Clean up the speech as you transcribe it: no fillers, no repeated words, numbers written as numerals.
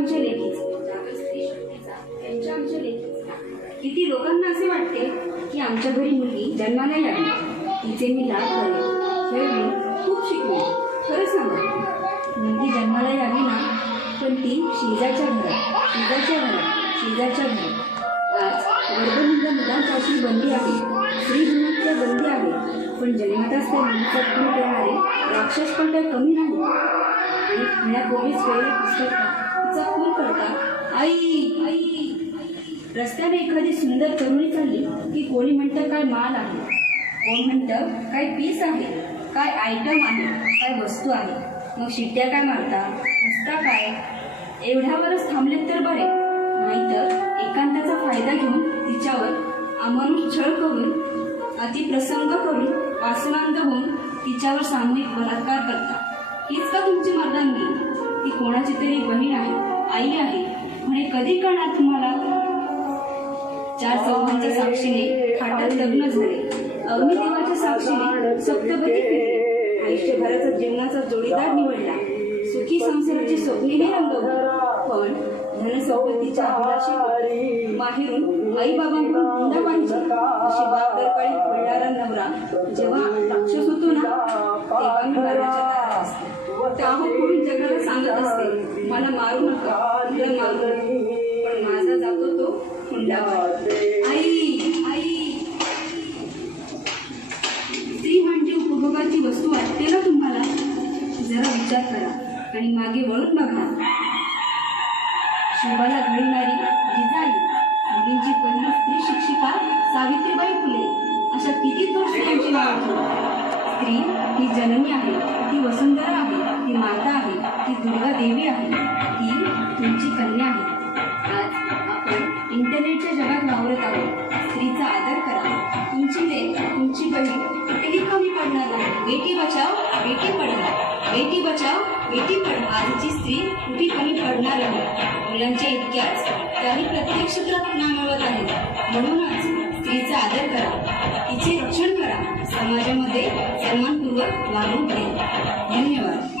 आमच्या लेकीचं, जागर स्त्री शक्तीचा त्यांच्या आमच्या लेकीचं. किती लोकांना असे वाटते की आमच्या घरी मुलगी जन्माला यावी, तिचे मी लाड करेन, खेळले, खूप शिकले. खरं सांगा, मुलगी जन्माला यावी ना, पण ती शेजारच्या घरात, शेजारच्या घरात, शेजारच्या घरात. आज गर्भनिंद मुलांपाशी बंदी आहे, स्त्री गुन्ह्याच्या बंदी आहे, पण जन्मताच त्या मुलीचा खून करणारे राक्षस पण काही कमी नाही. आणि पुण्यापूर्वीच वेळेला पुस्तकात तिचा खून करता. आई आई रस्त्याने एखादी सुंदर तरुणी चालली की कोणी म्हणतं काय माल आहे, कोण म्हणतं काय पीस आहे, काय आयटम आहे, काय वस्तू आहे. मग शिट्ट्या काय मारता, हसता काय, एवढ्यावरच थांबलेत तर बरे, नाहीतर एकांताचा फायदा घेऊन तिच्यावर अमानुष छळ करून, अतिप्रसंग करून, वासनांध होऊन तिच्यावर सामूहिक बलात्कार करता. हीच का तुमची मर्दांगी? ती कोणाची तरी बहीण आहे, आई आहे म्हणे कधी कळणार तुम्हाला? 4 चौघांच्या साक्षीने खाटात लग्न झाले, अग्निदेवाच्या साक्षीने सप्तपदी फिरले, आयुष्यभराचा जीवनाचा जोडीदार निवडला, सुखी संसाराची स्वप्नेही रंगवली. पण धनसंपत्तीच्या अभिलाषेत माहेरून आई बाबांकडून हुंडा पाहिजे अशी बापदरकाळी पडणारा नवरा जेव्हा राक्षस होतो ना, तेव्हा मी मरणाच्या दारात असते. त्याहून पुढे जगाला सांगत असते, मला मारू नका, मला मारू नका, पण माझा जातो तो हुंडावर. आई आई स्त्री म्हणजे उपभोगाची वस्तू वाटते ना तुम्हाला? जरा विचार करा आणि मागे वळून बघा. शोभाला घडणारी जिजाई, मुलींची पहिली स्त्री शिक्षिका सावित्रीबाई फुले, अशा किती तो स्त्रियांची नाव. स्त्री ही जननी आहे, ती वसुंधरा आहे, ती माता आहे, ती दुर्गा देवी आहे, ती तुमची कन्या आहे. आज आपण इंटरनेटच्या जगात वावरत आहोत. स्त्रीचा आदर करा. तुमची लेक, तुमची बहीण कुठेही कमी पडणार नाही. बेटी बचाव बेटी पढाओ, बेटी बचाव बेटी पढाओ. आजची स्त्री कुठे कमी पडणार नाही. मुलांच्या इतक्याच त्याही प्रत्येक क्षेत्रात नाव मिळवत आहेत. म्हणूनच स्त्रीचा आदर करा, तिचे रक्षण करा, समाजामध्ये सन्मानपूर्वक वागणूक द्या. धन्यवाद.